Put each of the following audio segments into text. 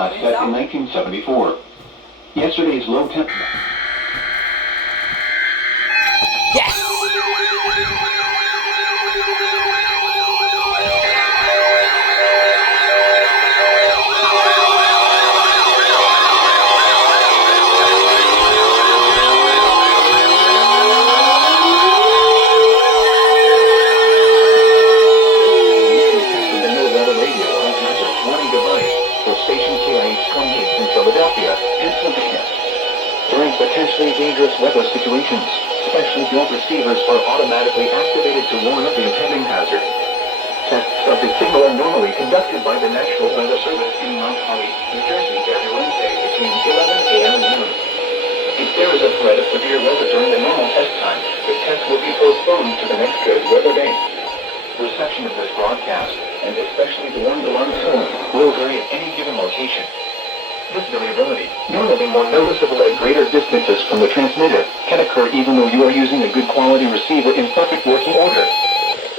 last set in 1974. Yesterday's low temperature. Yes! During potentially dangerous weather situations, special field receivers are automatically activated to warn of the impending hazard. Tests of the signal are normally conducted by the National Weather Service in Mount Holly, New Jersey, every Wednesday between 11 a.m. and noon. If there is a threat of severe weather during the normal test time, the test will be postponed to the next good weather day. Reception of this broadcast, and especially the warning alarm tone, will vary at any given location. This variability, normally more noticeable at greater distances from the transmitter, can occur even though you are using a good quality receiver in perfect working order.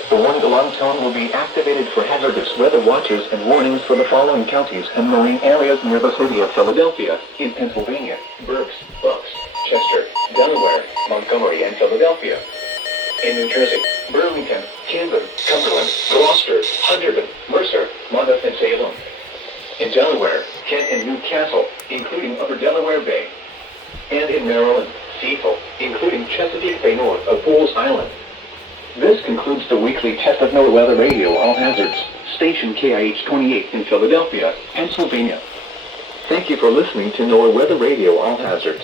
The warning alarm tone will be activated for hazardous weather watches and warnings for the following counties and marine areas near the city of Philadelphia, in Pennsylvania, Berks, Bucks, Chester, Delaware, Montgomery, and Philadelphia. In New Jersey, Burlington, Camden, Cumberland, Gloucester, Hunterdon, Mercer, Monmouth, and Salem. In Delaware, Kent and Newcastle, including Upper Delaware Bay. And in Maryland, Cecil, including Chesapeake Bay north of Fools Island. This concludes the weekly test of NOAA Weather Radio All Hazards, station KIH 28 in Philadelphia, Pennsylvania. Thank you for listening to NOAA Weather Radio All Hazards.